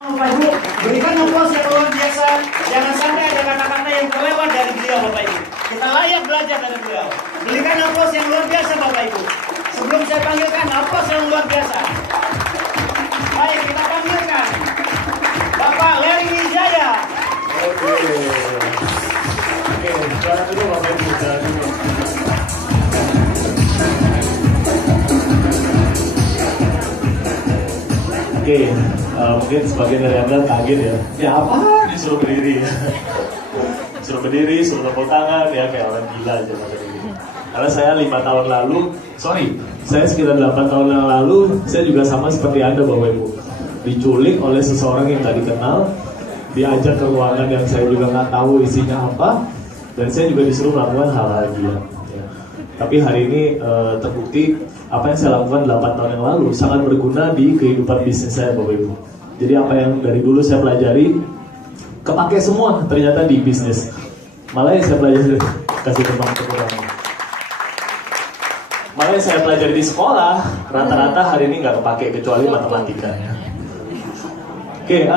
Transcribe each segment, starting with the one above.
Bapak Ibu, berikan aplaus yang luar biasa. Jangan sampai ada kata-kata yang terlewat dari beliau, Bapak Ibu. Kita layak belajar dari beliau. Berikan aplaus yang luar biasa, Bapak Ibu. Sebelum saya panggilkan, aplaus yang luar biasa. Baik, kita panggilkan Bapak Larry Wijaya. Oke, jalan dulu Bapak Ibu, jalan dulu. Oke, mungkin sebagian dari Anda kaget ya. Ya apa? Disuruh berdiri ya. Suruh berdiri, suruh tepuk tangan, ya kayak orang gila aja berdiri. Karena saya 5 tahun lalu, saya sekitar 8 tahun yang lalu, saya juga sama seperti Anda Bapak Ibu. Diculik oleh seseorang yang nggak dikenal, diajak ke ruangan yang saya juga nggak tahu isinya apa, dan saya juga disuruh melakukan hal-hal gila. Ya. Tapi hari ini terbukti apa yang saya lakukan 8 tahun yang lalu sangat berguna di kehidupan bisnis saya Bapak Ibu. Jadi apa yang dari dulu saya pelajari, kepake semua ternyata di bisnis. Malah yang saya pelajari, kasih tepuk tangan. Malah yang saya pelajari di sekolah, rata-rata hari ini nggak kepake kecuali matematika. Oke,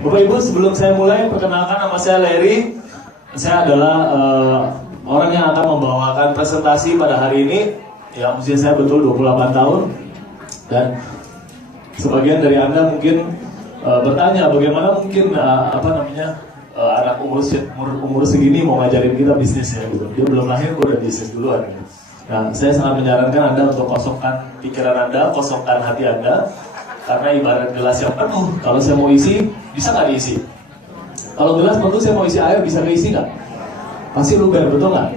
Bapak Ibu, sebelum saya mulai, perkenalkan nama saya Larry. Saya adalah orang yang akan membawakan presentasi pada hari ini. Ya, usia saya betul 28 tahun. Dan sebagian dari Anda mungkin bertanya, bagaimana mungkin anak umur segini mau ngajarin kita bisnis ya gitu. Dia belum lahir, gue udah bisnis duluan. Gitu. Nah, saya sangat menyarankan Anda untuk kosongkan pikiran Anda, kosongkan hati Anda. Karena ibarat gelas yang penuh, kalau saya mau isi, bisa nggak diisi? Kalau gelas penuh, saya mau isi air, bisa keisi nggak? Pasti luber, betul nggak?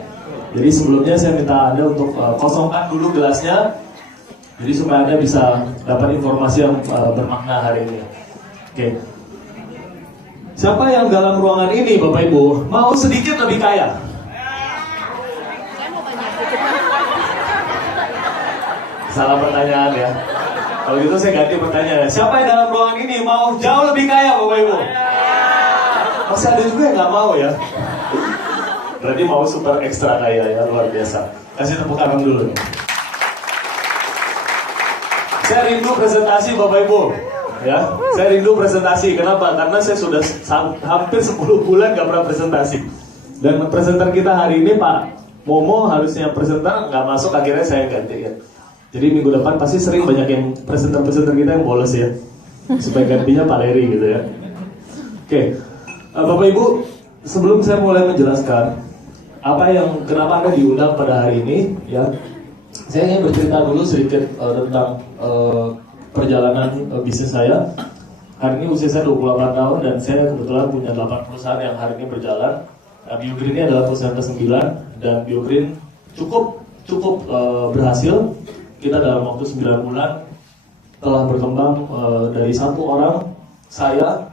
Jadi sebelumnya saya minta Anda untuk kosongkan dulu gelasnya, jadi supaya Anda bisa dapat informasi yang bermakna hari ini. Oke. Siapa yang dalam ruangan ini, Bapak Ibu, mau sedikit lebih kaya? Salah pertanyaan ya. Kalau gitu saya ganti pertanyaan. Siapa yang dalam ruangan ini mau jauh lebih kaya, Bapak Ibu? Masih ada juga yang nggak mau ya. Berarti mau super ekstra kaya ya, luar biasa. Kasih tepuk tangan dulu. Saya rindu presentasi Bapak Ibu. Ya, saya rindu presentasi. Kenapa? Karena saya sudah hampir 10 bulan nggak pernah presentasi. Dan presenter kita hari ini Pak Momo harusnya presenter nggak masuk, akhirnya saya gantiin. Jadi minggu depan pasti sering banyak yang presenter-presenter kita yang bolos ya, supaya gantinya Pak Larry gitu ya. Oke, Bapak Ibu, sebelum saya mulai menjelaskan kenapa Anda diundang pada hari ini, ya, saya ingin bercerita dulu sedikit tentang perjalanan bisnis saya. Hari ini usia saya 28 tahun dan saya kebetulan punya 8 perusahaan yang hari ini berjalan. BioGreen ini adalah perusahaan ke-9 dan BioGreen cukup berhasil. Kita dalam waktu 9 bulan telah berkembang dari 1 orang, saya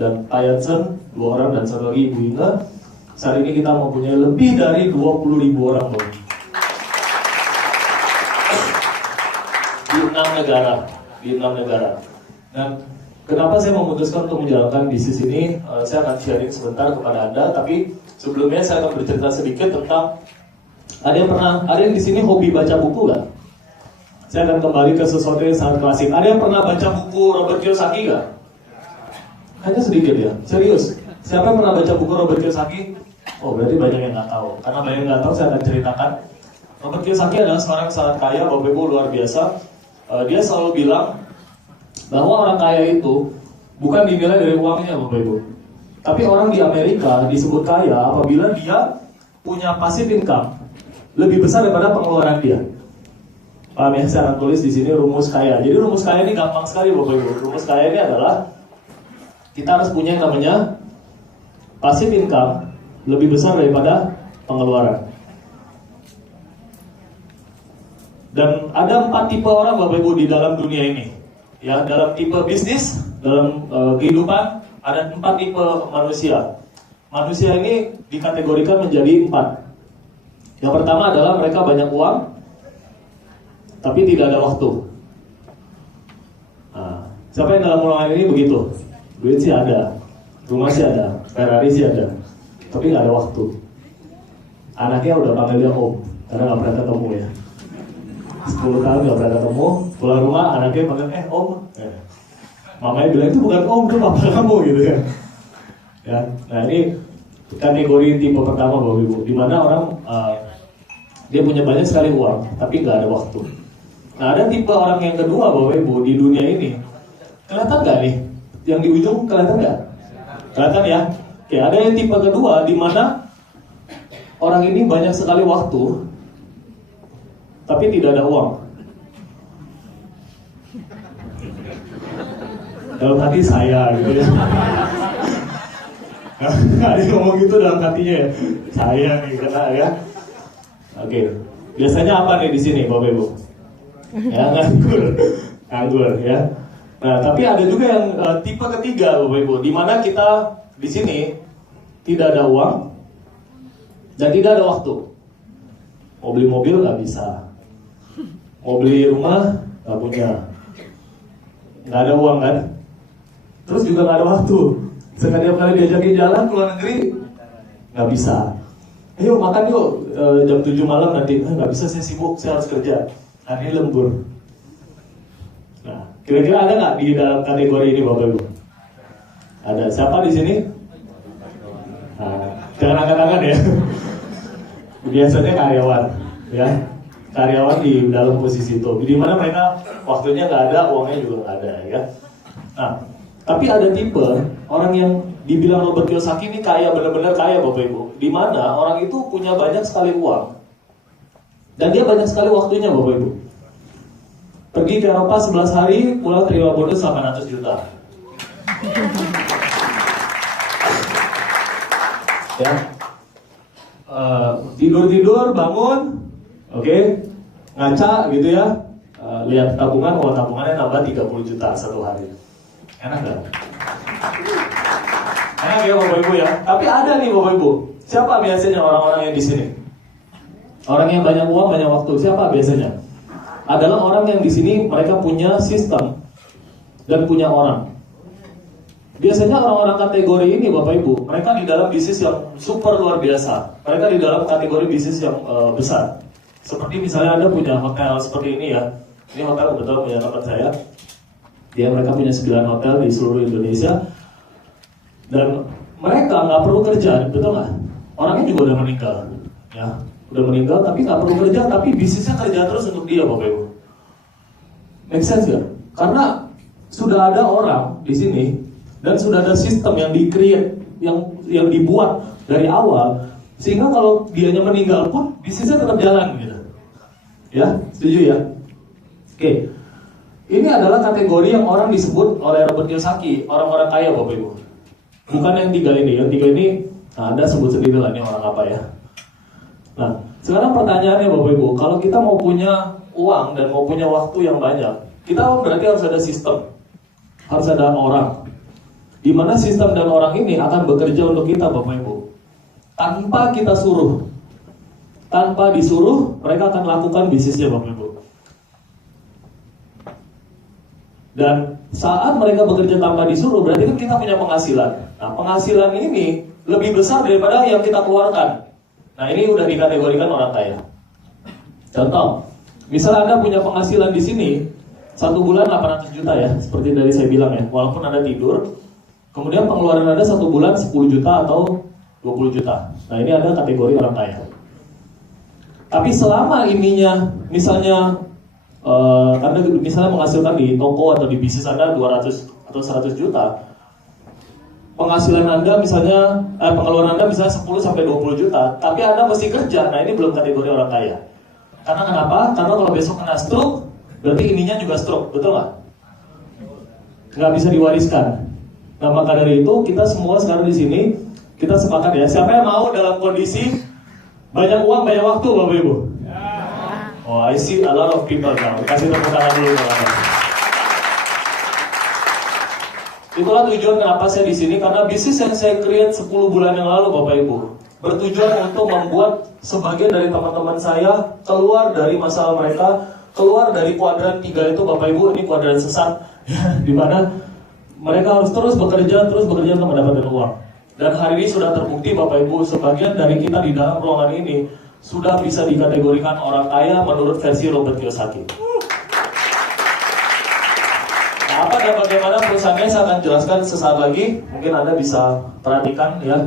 dan Pak Yansen, 2 orang dan 1 lagi Ibu Inga. Saat ini kita mempunyai lebih dari 20.000 orang loh. Di 6 negara. Dan kenapa saya memutuskan untuk menjalankan bisnis ini, saya akan sharing sebentar kepada Anda. Tapi sebelumnya saya akan bercerita sedikit tentang ada yang di sini hobi baca buku nggak? Saya akan kembali ke sesuatu yang sangat klasik. Ada yang pernah baca buku Robert Kiyosaki nggak? Hanya sedikit ya, serius. Siapa yang pernah baca buku Robert Kiyosaki? Oh, berarti banyak yang nggak tahu. Karena banyak yang nggak tahu, saya akan ceritakan. Robert Kiyosaki adalah seorang yang sangat kaya, Bapak Ibu, luar biasa. Dia selalu bilang bahwa orang kaya itu bukan dinilai dari uangnya, Bapak Ibu. Tapi orang di Amerika disebut kaya apabila dia punya passive income lebih besar daripada pengeluaran dia. Paham ya? Saya akan tulis di sini rumus kaya. Jadi rumus kaya ini gampang sekali Bapak Ibu. Rumus kaya ini adalah kita harus punya yang namanya passive income lebih besar daripada pengeluaran. Dan ada 4 tipe orang Bapak Ibu di dalam dunia ini. Ya, dalam tipe bisnis, dalam kehidupan ada 4 tipe manusia. Manusia ini dikategorikan menjadi 4. Yang pertama adalah mereka banyak uang tapi tidak ada waktu. Nah, siapa yang dalam ruangan ini begitu? Duit sih ada, rumah sih ada, Ferrari sih ada, tapi nggak ada waktu. Anaknya udah panggil dia om, karena nggak pernah ketemu ya. 10 tahun nggak pernah ketemu, pulang rumah anaknya panggil om. mamanya bilang itu bukan om, itu papa kamu gitu ya. Ya, nah ini kategori tipe pertama Bapak Ibu, di mana orang dia punya banyak sekali uang, tapi nggak ada waktu. Nah ada tipe orang yang kedua Bapak Ibu di dunia ini, kelihatan nggak nih? Yang di ujung kelihatan nggak? Kelihatan ya? Oke, ada yang tipe kedua di mana orang ini banyak sekali waktu, tapi tidak ada uang. Dalam hati saya gitu ya. Nggak ada ngomong gitu dalam hatinya ya. Saya nih kata ya. Oke. Biasanya apa nih di sini Bapak Ibu? Ya nganggur ya. Nah tapi ada juga yang tipe ketiga Bapak Ibu, di mana kita di sini tidak ada uang dan tidak ada waktu. Mau beli mobil nggak bisa, mau beli rumah nggak punya, nggak ada uang kan? Terus juga nggak ada waktu. Sekali diajakin jalan ke luar negeri nggak bisa. Ayo makan yuk jam 7 malam nanti. Nggak bisa, saya sibuk, saya harus kerja. Hari ini lembur. Nah, kira-kira ada nggak di dalam kategori ini Bapak Ibu? Ada. Siapa di sini? Nah, jangan angkat tangan ya. Biasanya karyawan, ya. Karyawan di dalam posisi itu. Di mana mereka waktunya nggak ada, uangnya juga nggak ada, ya. Nah, tapi ada tipe orang yang dibilang Robert Kiyosaki ini kaya, benar-benar kaya Bapak Ibu. Di mana orang itu punya banyak sekali uang dan dia banyak sekali waktunya Bapak Ibu. Pergi ke Eropa 11 hari, pulang terima bonus 800 juta. Ya. Tidur-tidur, bangun, oke, ngaca gitu ya. Lihat tabungan, uang tabungannya nambah 30 juta satu hari. Enak gak? Enak ya Bapak Ibu ya. Tapi ada nih Bapak Ibu. Siapa biasanya orang-orang yang di sini? Orang yang banyak uang, banyak waktu. Siapa biasanya? Adalah orang yang di sini mereka punya sistem dan punya orang. Biasanya orang-orang kategori ini Bapak Ibu, mereka di dalam bisnis yang super luar biasa. Mereka di dalam kategori bisnis yang besar. Seperti misalnya Anda punya hotel seperti ini ya. Ini hotel kebetulan punya tempat saya. Mereka punya 9 hotel di seluruh Indonesia. Dan mereka nggak perlu kerja, betul nggak? Orangnya juga udah meninggal, ya, udah meninggal tapi nggak perlu kerja, tapi bisnisnya kerja terus untuk dia Bapak Ibu. Make sense gak? Karena sudah ada orang di sini dan sudah ada sistem yang di-create, yang dibuat dari awal, sehingga kalau dianya meninggal pun bisnisnya tetap jalan gitu. Ya, setuju ya? Oke. Ini adalah kategori yang orang disebut oleh Robert Kiyosaki, orang-orang kaya Bapak Ibu. Bukan yang tiga ini, nah Anda sebut sendiri lah ini orang apa ya. Nah, sekarang pertanyaannya Bapak Ibu, kalau kita mau punya uang dan mau punya waktu yang banyak, kita berarti harus ada sistem, harus ada orang. Di mana sistem dan orang ini akan bekerja untuk kita Bapak Ibu. Tanpa kita suruh, tanpa disuruh, mereka akan lakukan bisnisnya Bapak Ibu. Dan saat mereka bekerja tanpa disuruh, berarti kan kita punya penghasilan. Nah, penghasilan ini lebih besar daripada yang kita keluarkan. Nah, ini udah dikategorikan orang kaya. Contoh, misal Anda punya penghasilan di sini 1 bulan 800 juta ya, seperti dari saya bilang ya, walaupun Anda tidur. Kemudian pengeluaran Anda 1 bulan 10 juta atau 20 juta. Nah, ini ada kategori orang kaya. Tapi selama ininya, misalnya Anda misalnya menghasilkan di toko atau di bisnis Anda 200 atau 100 juta, penghasilan Anda misalnya, pengeluaran Anda misalnya 10 sampai 20 juta, tapi Anda mesti kerja. Nah, ini belum kategori orang kaya. Karena kenapa? Karena kalau besok kena stroke, berarti ininya juga stroke, betul nggak? Nggak bisa diwariskan. Nah, maka dari itu kita semua sekarang di sini kita sepakat ya. Siapa yang mau dalam kondisi banyak uang, banyak waktu, Bapak Ibu? Oh, I see a lot of people now. Kasih tepuk tangan dulu, teman-teman. Itulah tujuan kenapa saya di sini, karena bisnis yang saya create 10 bulan yang lalu, Bapak Ibu, bertujuan untuk membuat sebagian dari teman-teman saya keluar dari masalah mereka, keluar dari kuadran 3 itu, Bapak Ibu. Ini kuadran sesat, di mana mereka harus terus bekerja untuk mendapatkan uang. Dan hari ini sudah terbukti, Bapak Ibu, sebagian dari kita di dalam ruangan ini sudah bisa dikategorikan orang kaya menurut versi Robert Kiyosaki. Apa dan bagaimana perusahaannya saya akan jelaskan sesaat lagi. Mungkin Anda bisa perhatikan ya.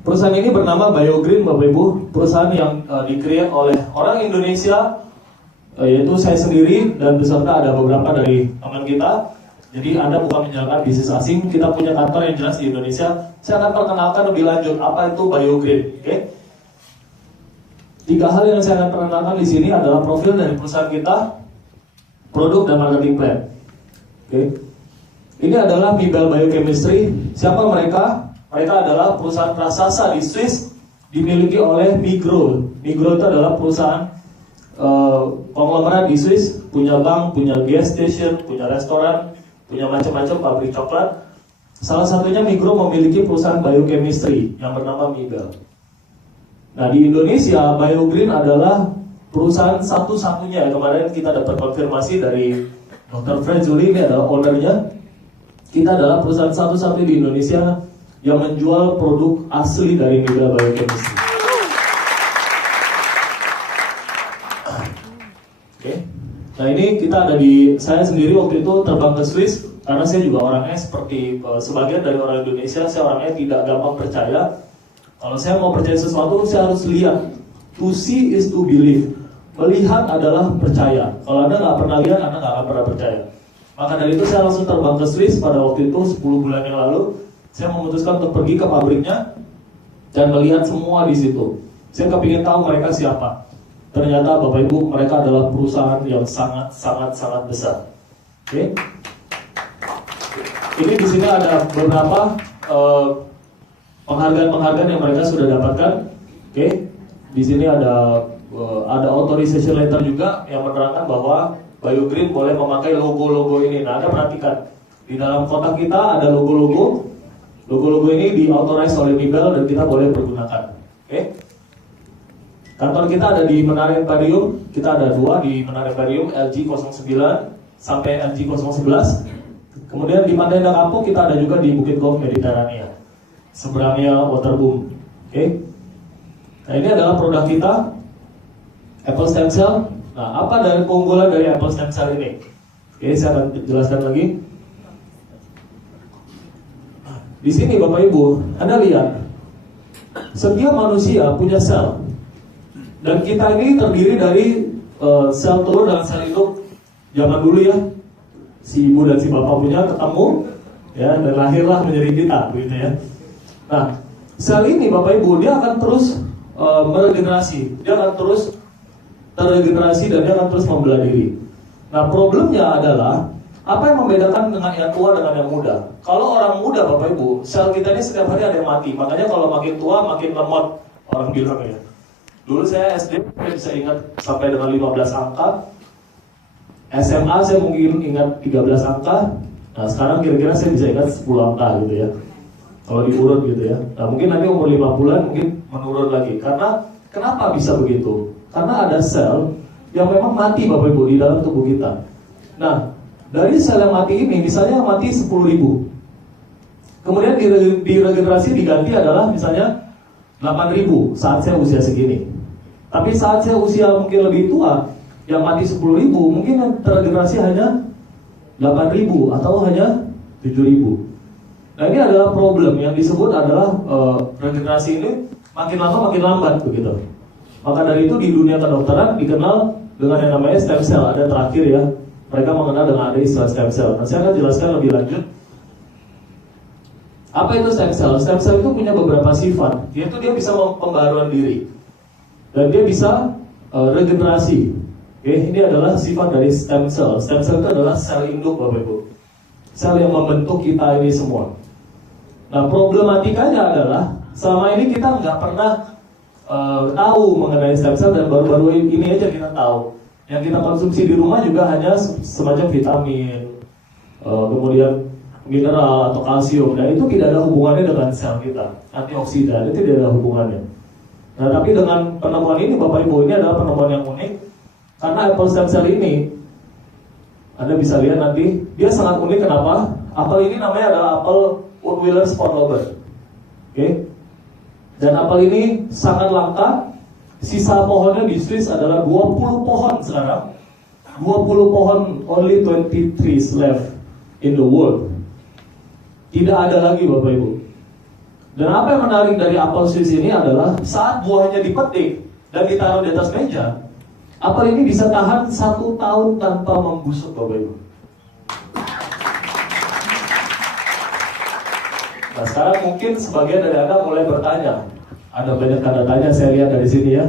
Perusahaan ini bernama BioGreen, Bapak Ibu. Perusahaan yang di-create oleh orang Indonesia, yaitu saya sendiri dan beserta ada beberapa dari teman kita. Jadi Anda bukan menjalankan bisnis asing, kita punya kantor yang jelas di Indonesia. Saya akan perkenalkan lebih lanjut apa itu BioGreen. Oke? 3 hal yang saya akan perkenalkan di sini adalah profil dari perusahaan kita, produk dan marketing plan. Oke? Ini adalah Mibel Biochemistry. Siapa mereka? Mereka adalah perusahaan raksasa di Swiss, dimiliki oleh Migros. Migros itu adalah perusahaan konglomerat di Swiss, punya bank, punya gas station, punya restoran, punya macam-macam pabrik coklat. Salah satunya Migros memiliki perusahaan biochemistry yang bernama Mibel. Nah, di Indonesia BioGreen adalah perusahaan satu-satunya. Kemarin kita dapat konfirmasi dari Dr. Fred Zuli, ini adalah ownernya. Kita adalah perusahaan satu-satunya di Indonesia yang menjual produk asli dari Mibel Biochemistry. Oke. Nah, ini kita ada di, saya sendiri waktu itu terbang ke Swiss karena saya juga orangnya seperti sebagian dari orang Indonesia, saya orangnya tidak gampang percaya. Kalau saya mau percaya sesuatu, saya harus lihat. To see is to believe. Melihat adalah percaya. Kalau Anda nggak pernah lihat, Anda nggak akan pernah percaya. Maka dari itu saya langsung terbang ke Swiss pada waktu itu 10 bulan yang lalu. Saya memutuskan untuk pergi ke pabriknya dan melihat semua di situ. Saya kepingin tahu mereka siapa. Ternyata Bapak Ibu, mereka adalah perusahaan yang sangat besar. Oke? Ini di sini ada beberapa penghargaan-penghargaan yang mereka sudah dapatkan. Oke? Di sini ada authorization letter juga yang menerangkan bahwa BioGreen boleh memakai logo-logo ini. Nah, Anda perhatikan di dalam kotak kita ada logo-logo. Logo-logo ini di-authorize oleh Mibel dan kita boleh pergunakan. Oke? Kantor kita ada di Menara Imperium. Kita ada 2 di Menara Imperium, LG 09 sampai LG 011. Kemudian di Pantai Indah Kampung kita ada juga di Bukit Golf Mediterania, seberangnya Waterboom. Oke? Nah, ini adalah produk kita, Apple Stem Cell. Nah, apa dari keunggulan dari Apple Stem Cell ini? Oke, saya akan jelaskan lagi. Di sini Bapak Ibu, Anda lihat, setiap manusia punya sel, dan kita ini terdiri dari sel telur dan sel induk. Zaman dulu ya, si ibu dan si bapak punya ketemu, ya, dan lahirlah menjadi kita, begitu ya. Nah, sel ini Bapak Ibu, dia akan terus meregenerasi, dia akan terus terregenerasi dan dia akan terus membelah diri. Nah, problemnya adalah apa yang membedakan dengan yang tua dengan yang muda? Kalau orang muda Bapak Ibu, sel kita ini setiap hari ada yang mati. Makanya kalau makin tua makin lemot, orang bilang ya. Dulu saya SD saya bisa ingat sampai dengan 15 angka. SMA saya mungkin ingat 13 angka. Nah, sekarang kira-kira saya bisa ingat 10 angka gitu ya. Kalau diurut gitu ya. Nah, mungkin nanti umur 5 bulan mungkin menurun lagi. Karena kenapa bisa begitu? Karena ada sel yang memang mati Bapak Ibu di dalam tubuh kita. Nah, dari sel yang mati ini, misalnya yang mati 10.000, kemudian diregenerasi diganti adalah misalnya 8.000 saat saya usia segini. Tapi saat saya usia mungkin lebih tua, yang mati 10.000 mungkin yang terregenerasi hanya 8.000 atau hanya 7.000. Nah, ini adalah problem yang disebut adalah regenerasi ini makin lama makin lambat begitu. Maka dari itu di dunia kedokteran dikenal dengan yang namanya stem cell. Ada terakhir ya, mereka mengenal dengan ada istilah stem cell. Nah, saya akan jelaskan lebih lanjut. Apa itu stem cell? Stem cell itu punya beberapa sifat, yaitu dia bisa pembaruan diri dan dia bisa regenerasi. Oke, ini adalah sifat dari stem cell. Stem cell itu adalah sel induk Bapak Ibu, sel yang membentuk kita ini semua. Nah, problematikanya adalah selama ini kita nggak pernah tahu mengenai stem cell, dan baru-baru ini aja kita tahu. Yang kita konsumsi di rumah juga hanya semacam vitamin, kemudian mineral atau kalsium. Nah, itu tidak ada hubungannya dengan sel kita. Antioksidan itu tidak ada hubungannya. Nah, tapi dengan penemuan ini Bapak Ibu, ini adalah penemuan yang unik. Karena apple stem cell ini, Anda bisa lihat nanti, dia sangat unik. Kenapa? Apel ini namanya adalah apel Woodwiller Spot Lober. Oke? Dan apel ini sangat langka. Sisa pohonnya di Swiss adalah 20 pohon sekarang. 20 pohon, only 20 trees left in the world. Tidak ada lagi Bapak Ibu. Dan apa yang menarik dari apel Swiss ini adalah saat buahnya dipetik dan ditaruh di atas meja, apel ini bisa tahan 1 tahun tanpa membusuk Bapak Ibu. Nah sekarang mungkin sebagian dari Anda mulai bertanya, ada banyak tanda tanya saya lihat dari sini ya,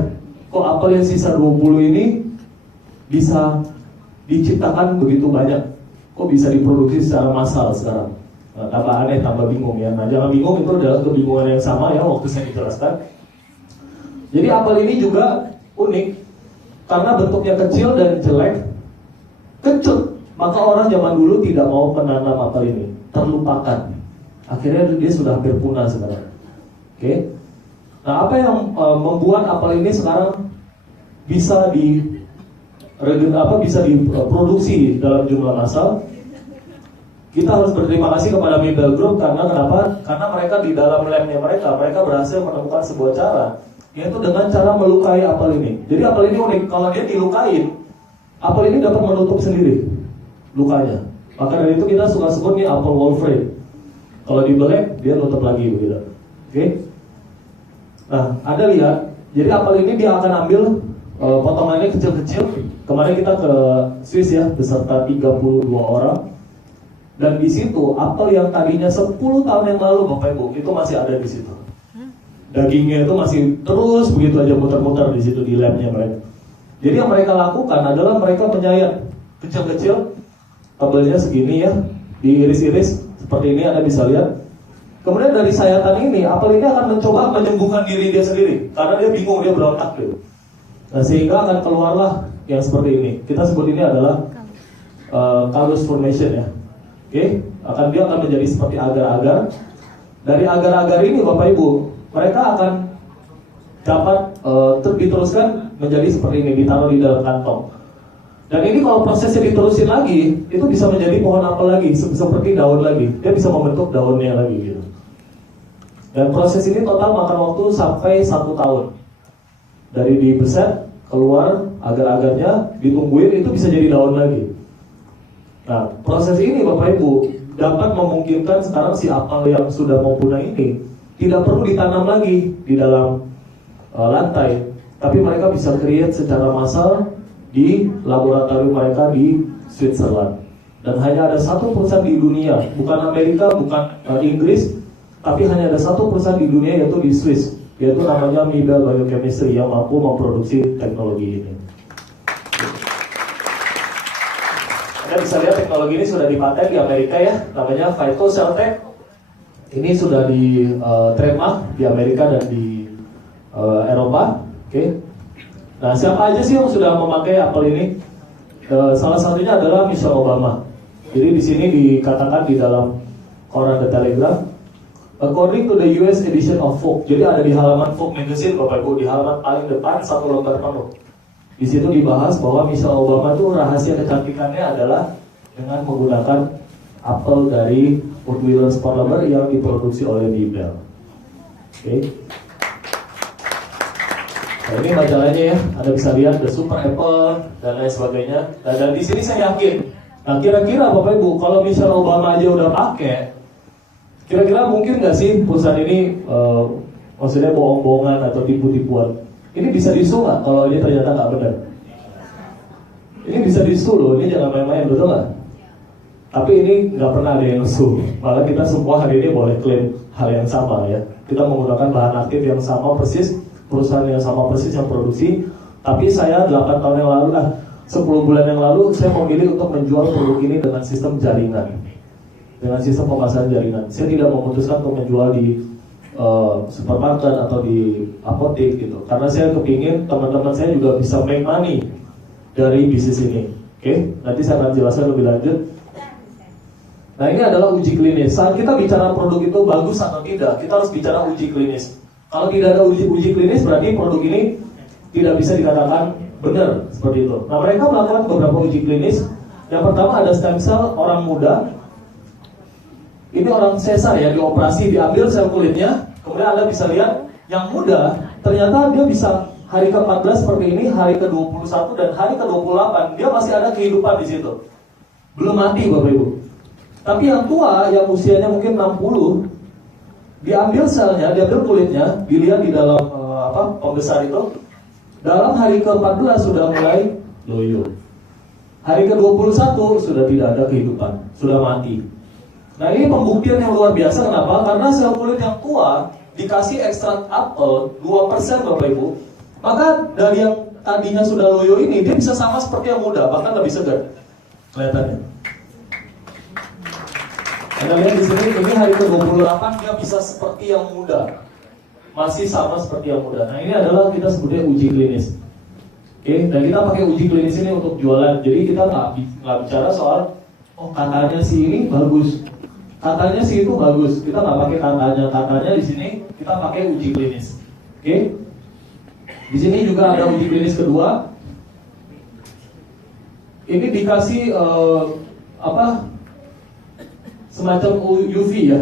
kok apel yang sisa 20 ini bisa diciptakan begitu banyak? Kok bisa diproduksi secara massal sekarang? Nah, tambah aneh, tambah bingung ya. Nah jangan bingung, itu adalah kebingungan yang sama ya waktu saya dijelaskan. Jadi apel ini juga unik karena bentuknya kecil dan jelek, kecut. Maka orang zaman dulu tidak mau menanam apel ini, terlupakan. Akhirnya dia sudah hampir punah sekarang. Oke. Nah apa yang membuat apel ini sekarang bisa diproduksi dalam jumlah massal? Kita harus berterima kasih kepada Mibel Group karena kenapa? Karena mereka di dalam labnya mereka berhasil menemukan sebuah cara, yaitu dengan cara melukai apel ini. Jadi apel ini unik, kalau dia dilukain, apel ini dapat menutup sendiri lukanya. Maka dari itu kita suka sebut nih apel Wolfram. Kalau dibelek, dia nutup lagi begitu. Oke? Nah, Anda lihat, jadi apel ini dia akan ambil potongannya kecil-kecil. Kemarin kita ke Swiss ya, beserta 32 orang. Dan di situ apel yang tadinya 10 tahun yang lalu Bapak Ibu itu masih ada di situ. Dagingnya itu masih terus begitu aja muter-muter di situ di labnya mereka. Jadi yang mereka lakukan adalah mereka menyayat kecil-kecil, tebelnya segini ya, diiris-iris seperti ini Anda bisa lihat. Kemudian dari sayatan ini apel ini akan mencoba menyembuhkan diri dia sendiri karena dia bingung, dia berontak gitu. Nah sehingga akan keluarlah yang seperti ini. Kita sebut ini adalah callus formation ya. Oke, dia akan menjadi seperti agar-agar. Dari agar-agar ini Bapak Ibu, mereka akan dapat diteruskan menjadi seperti ini, ditaruh di dalam kantong. Dan ini kalau prosesnya diterusin lagi, itu bisa menjadi pohon apel lagi, seperti daun lagi. Dia bisa membentuk daunnya lagi gitu. Dan proses ini total makan waktu sampai 1 tahun. Dari dibeset, keluar agar-agarnya, ditungguin, itu bisa jadi daun lagi. Nah, proses ini Bapak Ibu dapat memungkinkan sekarang si apel yang sudah mau punah ini tidak perlu ditanam lagi di dalam lantai, tapi mereka bisa create secara massal di laboratorium mereka di Switzerland. Dan hanya ada 1 perusahaan di dunia, bukan Amerika, bukan Inggris, tapi hanya ada 1 perusahaan di dunia yaitu di Swiss, yaitu namanya Mibel Biochemistry yang mampu memproduksi teknologi ini. Anda bisa lihat teknologi ini sudah dipaten di Amerika ya, namanya PhytoCellTech. Ini sudah di trademark di Amerika dan di Eropa. Oke. Nah, siapa aja sih yang sudah memakai apel ini? Salah satunya adalah Michelle Obama. Jadi di sini dikatakan di dalam koran The Telegraph, according to the US edition of Vogue. Jadi ada di halaman Vogue magazine Bapak Ibu, di halaman paling depan 1 lembar penuh. Di situ dibahas bahwa Michelle Obama itu rahasia kecantikannya adalah dengan menggunakan apel dari Woodwiller Sport Lover yang diproduksi oleh Mibel. Oke. Nah, ini majalahnya ya, Anda bisa lihat The Super Apple dan lain sebagainya. Nah, dan di sini saya yakin. Nah, kira-kira Bapak Ibu, kalau Michelle Obama aja udah pakai, kira-kira mungkin nggak sih perusahaan ini maksudnya bohong-bohongan atau tipu-tipuan? Ini bisa disu nggak kalau ini ternyata nggak benar? Ini bisa disu loh, ini jangan main-main, betul nggak? Tapi ini nggak pernah ada yang su. Malah kita semua hari ini boleh klaim hal yang sama ya. Kita menggunakan bahan aktif yang sama persis, perusahaan yang sama persis yang produksi. Tapi saya 8 tahun yang lalu, 10 bulan yang lalu, saya memilih untuk menjual produk ini dengan sistem jaringan, dengan sistem pemasaran jaringan. Saya tidak memutuskan untuk menjual di supermarket atau di apotek gitu, karena saya kepingin teman-teman saya juga bisa make money dari bisnis ini. Oke, nanti saya akan jelaskan lebih lanjut. Nah, ini adalah uji klinis. Saat kita bicara produk itu bagus atau tidak, kita harus bicara uji klinis. Kalau tidak ada uji klinis, berarti produk ini tidak bisa dikatakan benar seperti itu. Nah, mereka melakukan beberapa uji klinis. Yang pertama ada stem cell orang muda. Ini orang sesar ya, dioperasi, diambil sel kulitnya. Kemudian Anda bisa lihat yang muda ternyata dia bisa hari ke-14 seperti ini, hari ke-21 dan hari ke-28 dia masih ada kehidupan di situ. Belum mati Bapak Ibu. Tapi yang tua, yang usianya mungkin 60, diambil selnya, diambil kulitnya, dilihat di dalam pembesar itu, dalam hari ke-14 sudah mulai loyo. Hari ke-21 sudah tidak ada kehidupan, sudah mati. Nah ini pembuktian yang luar biasa. Kenapa? Karena sel kulit yang tua dikasih ekstrak apel 2% Bapak Ibu, maka dari yang tadinya sudah loyo ini dia bisa sama seperti yang muda, bahkan lebih segar kelihatannya. Anda lihat di sini, ini hari ke-28 dia bisa seperti yang muda, masih sama seperti yang muda. Nah ini adalah kita sebutnya uji klinis. Oke, dan kita pakai uji klinis ini untuk jualan. Jadi kita nggak bicara soal katanya si ini bagus, katanya si itu bagus. Kita nggak pakai katanya di sini, kita pakai uji klinis. Oke, di sini juga ada uji klinis kedua. Ini dikasih semacam UV ya.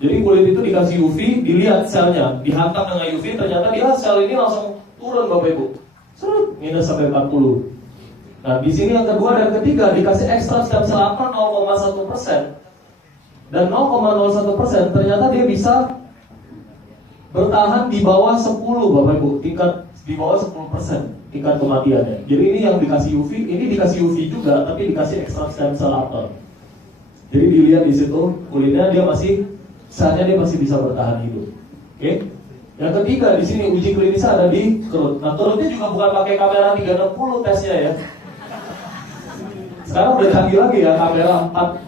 Jadi kulit itu dikasih UV, dilihat selnya, dihantam dengan UV, ternyata dia sel ini langsung turun Bapak Ibu. Minus sampai 40. Nah di sini yang kedua dan ketiga dikasih ekstrak stem cell apel 0,1% dan 0,01%, ternyata dia bisa bertahan di bawah 10 Bapak Ibu, tingkat di bawah 10% tingkat kematiannya. Jadi ini yang dikasih UV, ini dikasih UV juga, tapi dikasih ekstrak stem cell apel. Jadi dilihat di situ kulitnya dia masih, selnya dia masih bisa bertahan hidup. Oke? Yang ketiga di sini uji klinis ada di kerut. Nah kerutnya juga bukan pakai kamera 360 tesnya ya. Sekarang udah canggih lagi ya, kamera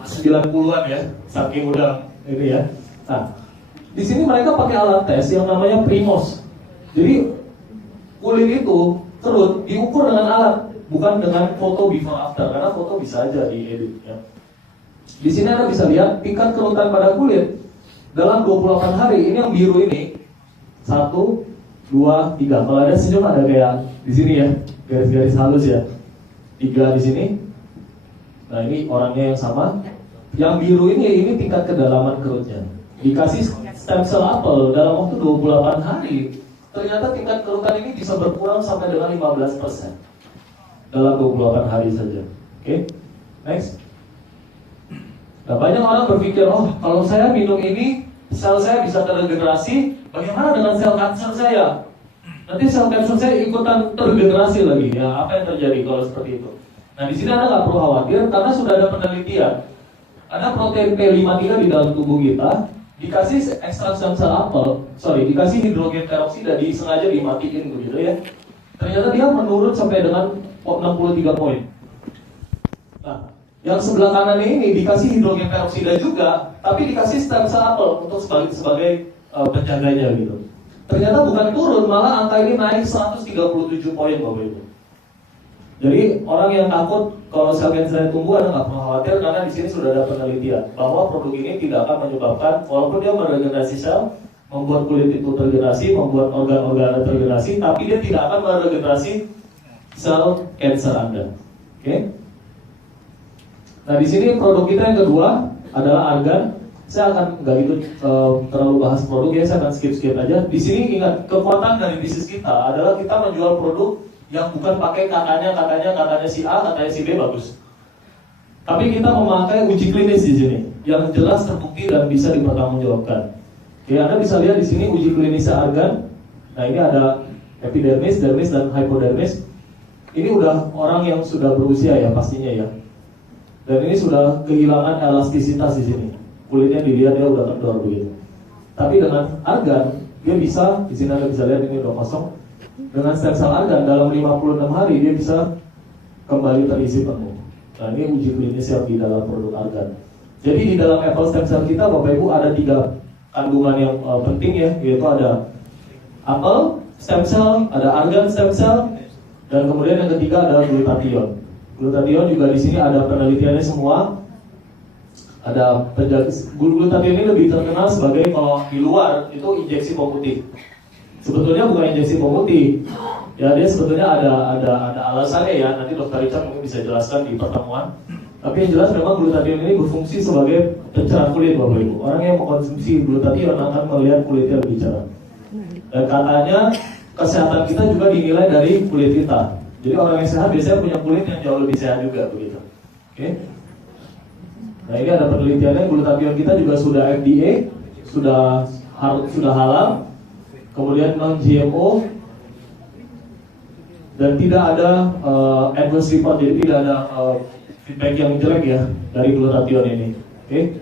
490-an ya, saking udah ini ya. Nah di sini mereka pakai alat tes yang namanya Primos. Jadi kulit itu kerut diukur dengan alat, bukan dengan foto before after, karena foto bisa aja diedit ya. Di sini Anda bisa lihat tingkat kerutan pada kulit dalam 28 hari. Ini yang biru ini 1, 2, 3. Kalau ada senyum ada kayak di sini ya, garis-garis halus ya. 3 di sini. Nah ini orangnya yang sama. Yang biru ini tingkat kedalaman kerutnya. Dikasih stem cell apel dalam waktu 28 hari. Ternyata tingkat kerutan ini bisa berkurang sampai dengan 15% dalam 28 hari saja. Oke, next. Nah banyak orang berpikir, kalau saya minum ini sel saya bisa terregenerasi, bagaimana dengan sel kanker saya? Nanti sel kanker saya ikutan terregenerasi lagi. Ya apa yang terjadi kalau seperti itu? Nah di sini Anda nggak perlu khawatir karena sudah ada penelitian. Ada protein P53 di dalam tubuh kita, dikasih ekstrak stem cell apel, dikasih hidrogen peroksida, disengaja dimatiin begitu ya. Ternyata dia menurun sampai dengan 63 poin. Nah, yang sebelah kanan ini dikasih hidrogen peroksida juga, tapi dikasih stem cell apel untuk sebagai penjaganya gitu. Ternyata bukan turun, malah angka ini naik 137 poin Bapak Ibu. Jadi orang yang takut kalau sel kanker tumbuh, Anda nggak perlu khawatir karena di sini sudah ada penelitian bahwa produk ini tidak akan menyebabkan, walaupun dia meregenerasi sel, membuat kulit itu terregenerasi, membuat organ-organ terregenerasi, tapi dia tidak akan meregenerasi sel kanker Anda. Oke? Nah di sini produk kita yang kedua adalah argan. Saya akan nggak gitu terlalu bahas produk ya, saya akan skip aja. Di sini ingat, kekuatan dari bisnis kita adalah kita menjual produk yang bukan pakai katanya si A, katanya si B bagus. Tapi kita memakai uji klinis di sini yang jelas terbukti dan bisa dipertanggungjawabkan. Oke, Anda bisa lihat di sini uji klinisnya argan. Nah ini ada epidermis, dermis dan hypodermis. Ini udah orang yang sudah berusia ya pastinya ya. Dan ini sudah kehilangan elastisitas di sini. Kulitnya dilihat dia udah kendor begitu. Tapi dengan argan dia bisa, di sini Anda bisa lihat ini udah kosong. Dengan stem cell argan dalam 56 hari dia bisa kembali terisi penuh. Nah ini uji klinis yang di dalam produk argan. Jadi di dalam apple stem cell kita Bapak Ibu ada 3 kandungan yang penting ya, yaitu ada apel stem cell, ada argan stem cell, dan kemudian yang ketiga adalah glutathione. Glutathione juga di sini ada penelitiannya semua. Ada glutathione ini lebih terkenal sebagai, kalau di luar itu injeksi pemutih. Sebetulnya bukan injeksi pemutih. Ya dia sebetulnya ada alasannya ya. Nanti Dr. Richard mungkin bisa jelaskan di pertemuan. Tapi yang jelas memang glutathione ini berfungsi sebagai pencerah kulit Bapak Ibu. Orang yang mengkonsumsi glutathione akan melihat kulitnya lebih cerah. Dan katanya kesehatan kita juga dinilai dari kulit kita. Jadi orang yang sehat biasanya punya kulit yang jauh lebih sehat juga begitu. Oke. Nah ini ada penelitiannya, glutathione kita juga sudah FDA, sudah halal, kemudian non GMO, dan tidak ada adverse report, jadi tidak ada feedback yang jelek ya dari glutathione ini. Oke.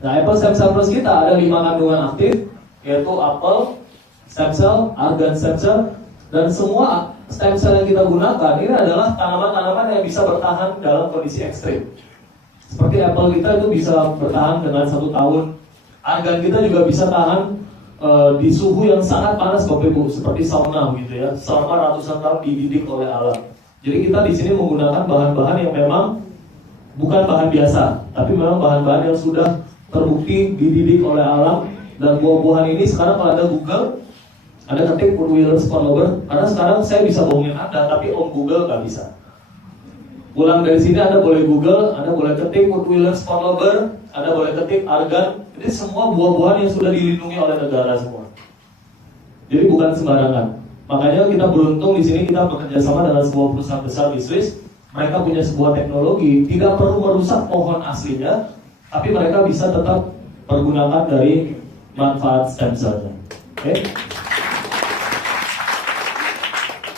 Nah apple stem cell plus kita ada 5 kandungan aktif, yaitu apel, stem cell, argan stem cell, dan semua stem cell yang kita gunakan ini adalah tanaman-tanaman yang bisa bertahan dalam kondisi ekstrim. Seperti apel kita itu bisa bertahan dengan 1 tahun. Argan kita juga bisa tahan di suhu yang sangat panas Bapak Ibu, seperti sauna gitu ya, selama ratusan tahun dididik oleh alam. Jadi kita di sini menggunakan bahan-bahan yang memang bukan bahan biasa, tapi memang bahan-bahan yang sudah terbukti dididik oleh alam. Dan buah-buahan ini sekarang kalau Anda Google, Anda ketik Woodwiller spot lover, karena sekarang saya bisa bohongin Anda, tapi Om Google nggak bisa. Pulang dari sini Anda boleh Google, Anda boleh ketik Woodwiller spot lover, Anda boleh ketik argan. Ini semua buah-buahan yang sudah dilindungi oleh negara semua. Jadi bukan sembarangan. Makanya kita beruntung di sini kita bekerja sama dengan sebuah perusahaan besar di Swiss. Mereka punya sebuah teknologi, tidak perlu merusak pohon aslinya, tapi mereka bisa tetap pergunakan dari manfaat stem cell-nya. Oke?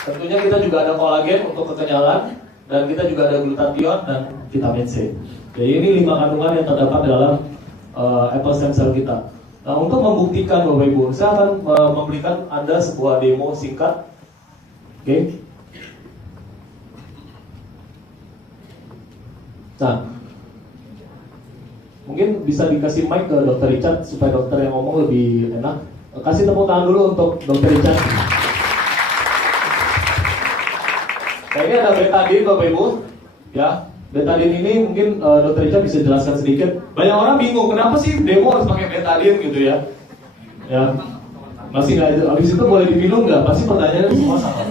Tentunya kita juga ada kolagen untuk kekenyalan, dan kita juga ada glutathione dan vitamin C. Jadi ini 5 kandungan yang terdapat dalam apple stem cell kita. Nah untuk membuktikan Bapak Ibu, saya akan memberikan Anda sebuah demo singkat. Oke? Nah, mungkin bisa dikasih mic ke Dr. Richard supaya dokter yang ngomong lebih enak. Kasih tepuk tangan dulu untuk Dr. Richard. Nah ini ada betadine Bapak Ibu, ya. Betadine ini mungkin Dr. Richard bisa jelaskan sedikit. Banyak orang bingung kenapa sih demo harus pakai betadine gitu ya. Ya, masih nggak. Habis itu boleh diminum nggak? Pasti pertanyaannya semua sama.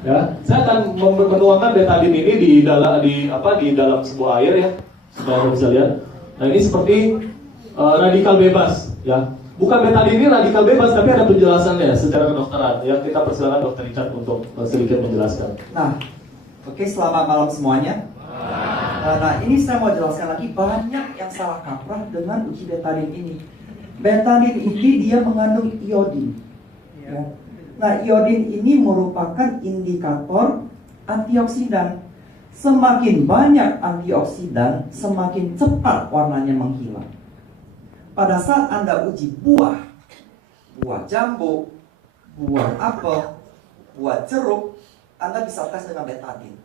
Ya, saya akan menuangkan betadine ini di dalam sebuah air ya, supaya Anda bisa lihat. Nah ini seperti radikal bebas, ya. Bukan betadine ini radikal bebas, tapi ada penjelasannya secara kedokteran. Ya, kita persilakan Dr. Richard untuk sedikit menjelaskan. Nah, oke, selamat malam semuanya. Nah, ini saya mau jelaskan lagi, banyak yang salah kaprah dengan uji betadine ini. Betadine ini dia mengandung iodin. Ya. Nah, iodin ini merupakan indikator antioksidan. Semakin banyak antioksidan, semakin cepat warnanya menghilang. Pada saat Anda uji buah jambu, buah apel, buah jeruk, Anda bisa tes dengan betadine.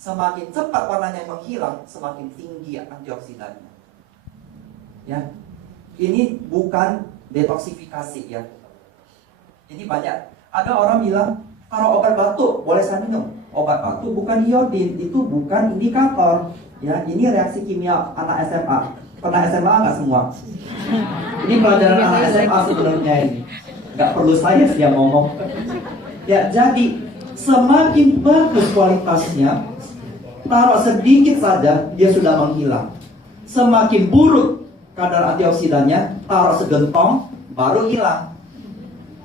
Semakin cepat warnanya menghilang, semakin tinggi antioksidannya. Ya, ini bukan detoksifikasi ya. Ini banyak. Ada orang bilang, kalau obat batuk boleh saya minum. Obat batuk bukan iodin, itu bukan indikator. Ya, ini reaksi kimia anak SMA. Pernah SMA nggak semua? Ini pelajaran anak SMA sebenarnya ini. Nggak perlu saya yang ngomong. Ya, jadi semakin bagus kualitasnya, taruh sedikit saja dia sudah menghilang. Semakin buruk kadar antioksidannya, taruh segentong baru hilang.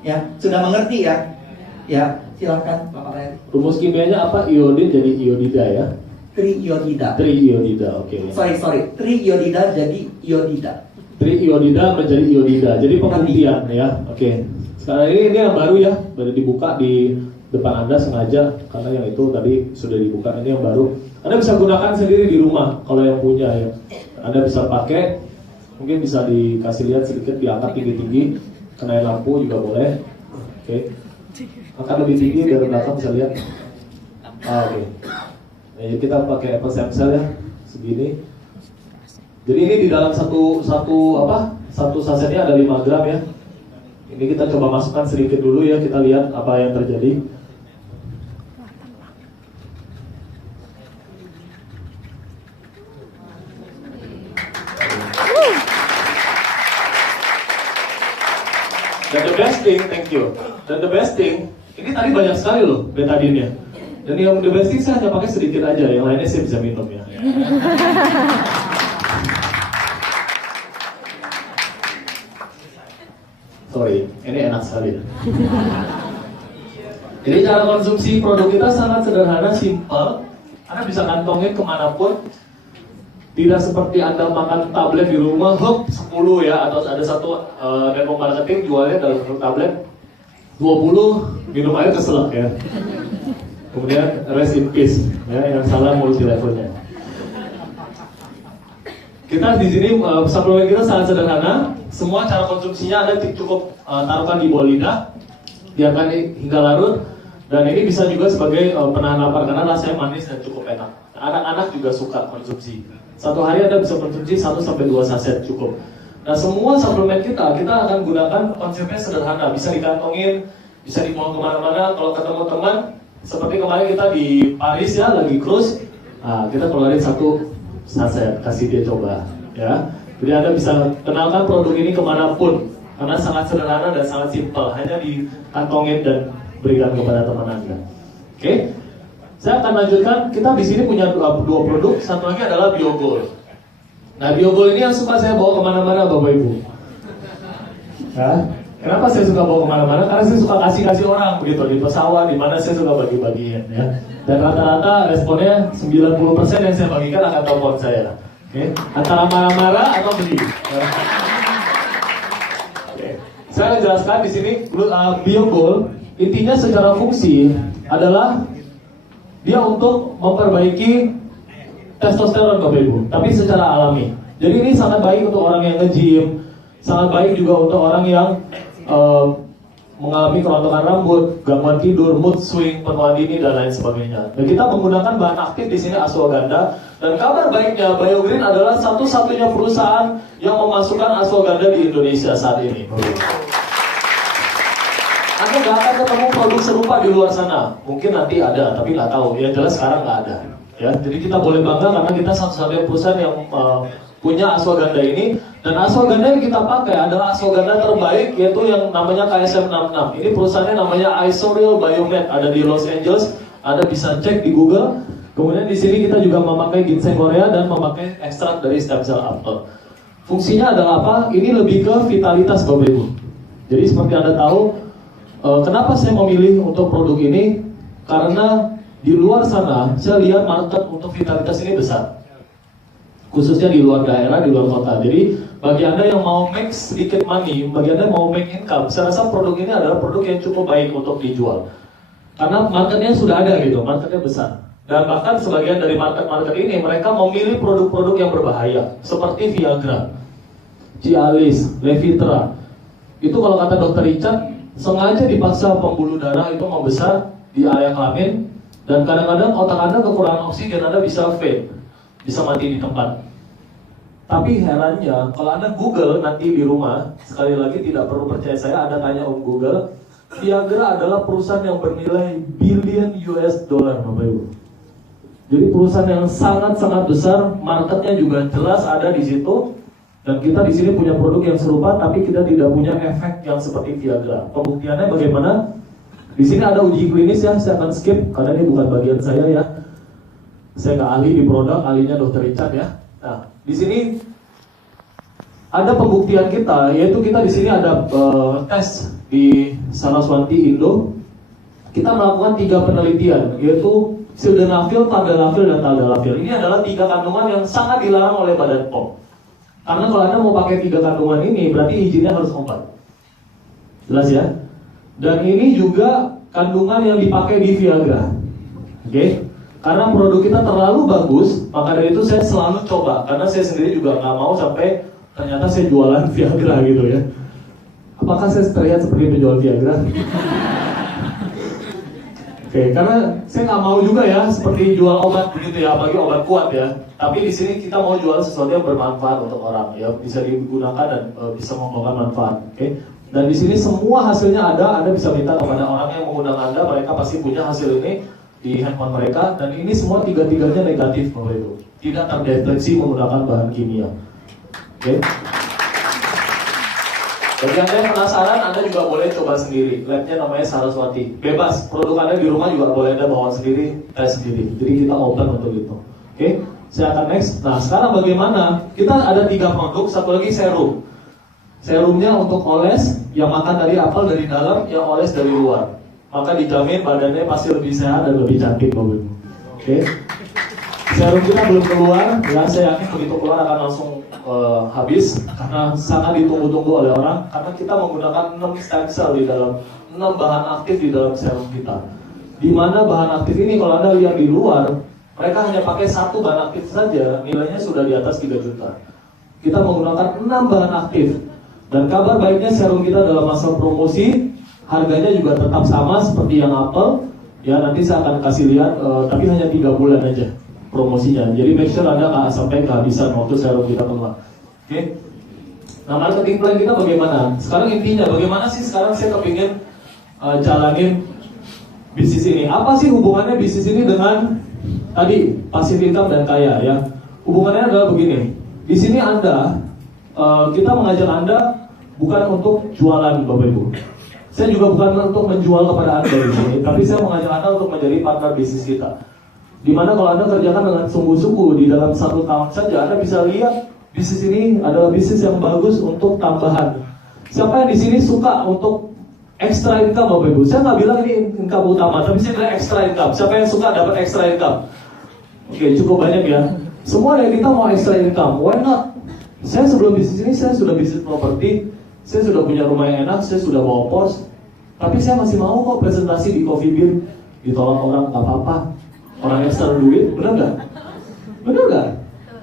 Ya, sudah mengerti ya? Ya, silakan Bapak Ren. Rumus kimianya apa? Iodin jadi iodida ya? Triiodida. Triiodida, oke. Sorry. Triiodida jadi iodida. Triiodida menjadi iodida. Jadi pembuktian ya. Oke. Sekarang ini yang baru ya, baru dibuka di depan Anda sengaja karena yang itu tadi sudah dibuka. Ini yang baru. Anda bisa gunakan sendiri di rumah kalau yang punya ya. Anda bisa pakai, mungkin bisa dikasih lihat sedikit, diangkat tinggi-tinggi, kenain lampu juga boleh. Oke. Angkat lebih tinggi biar belakang bisa lihat. Oke. Nah, kita pakai apple stem cell ya, segini. Jadi ini di dalam satu sasetnya ada 5 gram ya. Ini kita coba masukkan sedikit dulu ya, kita lihat apa yang terjadi. Dan the best thing, thank you. Dan the best thing, ini tadi banyak sekali loh betadine-nya. Dan yang the best thing saya hanya pakai sedikit aja, yang lainnya saya bisa minum ya. Sorry, ini enak sekali. Jadi cara konsumsi produk kita sangat sederhana, simple. Anda bisa kantongin kemanapun. Tidak seperti Anda makan tablet di rumah, 10 ya, atau ada satu network marketing jualnya dalam satu tablet 20, minum air keselak ya. Kemudian rest in peace, ya, yang salah multi levelnya. Kita di sini suplemen kita sangat sederhana. Semua cara konsumsinya Anda cukup taruhkan di bawah lidah, biarkan hingga larut. Dan ini bisa juga sebagai penahan lapar karena rasanya manis dan cukup enak. Anak-anak juga suka konsumsi. Satu hari Anda bisa konsumsi 1-2 saset cukup. Nah semua suplemen kita akan gunakan konsepnya sederhana. Bisa dikantongin, bisa dibawa kemana-mana. Kalau ketemu teman, seperti kemarin kita di Paris ya, lagi cruise. Nah, kita keluarin 1 saset, kasih dia coba ya. Jadi Anda bisa kenalkan produk ini kemanapun. Karena sangat sederhana dan sangat simpel. Hanya dikantongin dan berikan kepada teman Anda. Oke? Saya akan lanjutkan, kita di sini punya 2 produk, satu lagi adalah Biogol. Nah, Biogol ini yang suka saya bawa kemana-mana, Bapak Ibu. Ya, kenapa saya suka bawa kemana-mana? Karena saya suka kasih orang begitu di pesawat, di mana saya suka bagi-bagiin ya. Dan rata-rata responnya 90% yang saya bagikan akan telepon saya. Oke, antara marah-marah atau beli. Ya. Oke. Saya akan jelaskan di sini Biogol intinya secara fungsi adalah dia untuk memperbaiki testosteron Bapak Ibu, tapi secara alami. Jadi ini sangat baik untuk orang yang nge-gym, sangat baik juga untuk orang yang mengalami kerontokan rambut, gangguan tidur, mood swing, penuaan dini dan lain sebagainya. Dan kita menggunakan bahan aktif di sini ashwagandha. Dan kabar baiknya BioGreen adalah satu-satunya perusahaan yang memasukkan ashwagandha di Indonesia saat ini. Anda nggak akan ketemu produk serupa di luar sana. Mungkin nanti ada, tapi nggak tahu. Yang jelas sekarang nggak ada. Ya, jadi kita boleh bangga karena kita satu-satunya perusahaan yang punya ashwagandha ini. Dan ashwagandha yang kita pakai adalah ashwagandha terbaik, yaitu yang namanya KSM66. Ini perusahaannya namanya Isoreal Biomed, ada di Los Angeles. Anda bisa cek di Google. Kemudian di sini kita juga memakai ginseng Korea dan memakai ekstrak dari stem cell apple. Fungsinya adalah apa? Ini lebih ke vitalitas Bapak Ibu. Jadi seperti Anda tahu. Kenapa saya memilih untuk produk ini? Karena di luar sana saya lihat market untuk vitalitas ini besar, khususnya di luar daerah, di luar kota. Jadi bagi Anda yang mau make sedikit money, bagi Anda yang mau make income, saya rasa produk ini adalah produk yang cukup baik untuk dijual. Karena marketnya sudah ada gitu, marketnya besar. Dan bahkan sebagian dari market ini mereka memilih produk-produk yang berbahaya, seperti Viagra, Cialis, Levitra. Itu kalau kata Dr. Richard, sengaja dipaksa pembuluh darah itu membesar di area kelamin, dan kadang-kadang otak Anda kekurangan oksigen, Anda bisa faint, bisa mati di tempat. Tapi herannya, kalau Anda Google nanti di rumah, sekali lagi tidak perlu percaya saya, Anda tanya Google, Viagra adalah perusahaan yang bernilai billion US dollar, Bapak Ibu. Jadi perusahaan yang sangat-sangat besar, marketnya juga jelas ada di situ. Dan kita di sini punya produk yang serupa, tapi kita tidak punya efek yang seperti Viagra. Pembuktiannya bagaimana? Di sini ada uji klinis ya, saya akan skip karena ini bukan bagian saya ya. Saya nggak ahli di produk, ahlinya Dr. Richard ya. Nah, di sini ada pembuktian kita, yaitu kita di sini ada tes di Saraswati Indo. Kita melakukan 3 penelitian, yaitu sildenafil, tadalafil, dan tadalafil. Ini adalah 3 kandungan yang sangat dilarang oleh Badan POM. Karena kalau Anda mau pakai 3 kandungan ini, berarti izinnya harus obat. Jelas ya? Dan ini juga kandungan yang dipakai di Viagra. Oke? Karena produk kita terlalu bagus, maka dari itu saya selalu coba. Karena saya sendiri juga nggak mau sampai ternyata saya jualan Viagra gitu ya. Apakah saya terlihat seperti penjual Viagra? Oke, karena saya nggak mau juga ya seperti jual obat begitu ya, apalagi obat kuat ya. Tapi di sini kita mau jual sesuatu yang bermanfaat untuk orang ya, bisa digunakan dan bisa membawa manfaat. Oke, dan di sini semua hasilnya ada. Anda bisa minta kepada orang yang mengundang Anda, mereka pasti punya hasil ini di handphone mereka. Dan ini semua 3-tiganya negatif Bapak Ibu, tidak terdeteksi menggunakan bahan kimia. Oke. Bagi Anda yang penasaran, Anda juga boleh coba sendiri. Labnya namanya Saraswati. Bebas, produk Anda di rumah juga boleh Anda bawa sendiri, tes sendiri. Jadi kita open untuk itu. Oke, saya akan next. Nah, sekarang bagaimana? Kita ada 3 produk, satu lagi serum. Serumnya untuk oles, yang makan dari apel dari dalam, yang oles dari luar. Maka dijamin badannya pasti lebih sehat dan lebih cantik, Bapak Ibu. Oke. Serum kita belum keluar, ya saya yakin begitu keluar akan langsung habis karena sangat ditunggu-tunggu oleh orang, karena kita menggunakan 6 stem cell di dalam 6 bahan aktif di dalam serum kita. Di mana bahan aktif ini kalau Anda lihat di luar, mereka hanya pakai 1 bahan aktif saja, nilainya sudah di atas 3 juta. Kita menggunakan 6 bahan aktif. Dan kabar baiknya serum kita dalam masa promosi, harganya juga tetap sama seperti yang apel. Ya nanti saya akan kasih lihat, tapi hanya 3 bulan aja promosinya. Jadi make sure Anda nggak sampai kehabisan waktu serum kita keluar. Oke. Nah, marketing plan kita bagaimana? Sekarang intinya bagaimana sih sekarang saya kepingin jalanin bisnis ini. Apa sih hubungannya bisnis ini dengan tadi passive income dan kaya ya? Hubungannya adalah begini. Di sini kita mengajak Anda bukan untuk jualan, Bapak Ibu. Saya juga bukan untuk menjual kepada Anda di sini, tapi saya mengajak Anda untuk menjadi partner bisnis kita. Dimana kalau Anda kerjakan dengan sungguh-sungguh di dalam 1 tahun saja, Anda bisa lihat bisnis ini adalah bisnis yang bagus untuk tambahan. Siapa yang di sini suka untuk extra income, Bapak Ibu? Saya nggak bilang ini income utama, tapi saya bilang extra income. Siapa yang suka dapat extra income? Oke, cukup banyak ya. Semua dari kita mau extra income, why not? Saya sebelum bisnis ini, saya sudah bisnis properti, saya sudah punya rumah yang enak, saya sudah bawa Porsche, tapi saya masih mau kok presentasi di Coffee Bean, ditolak orang, gak apa-apa. Orang extra duit, bener gak? Bener gak?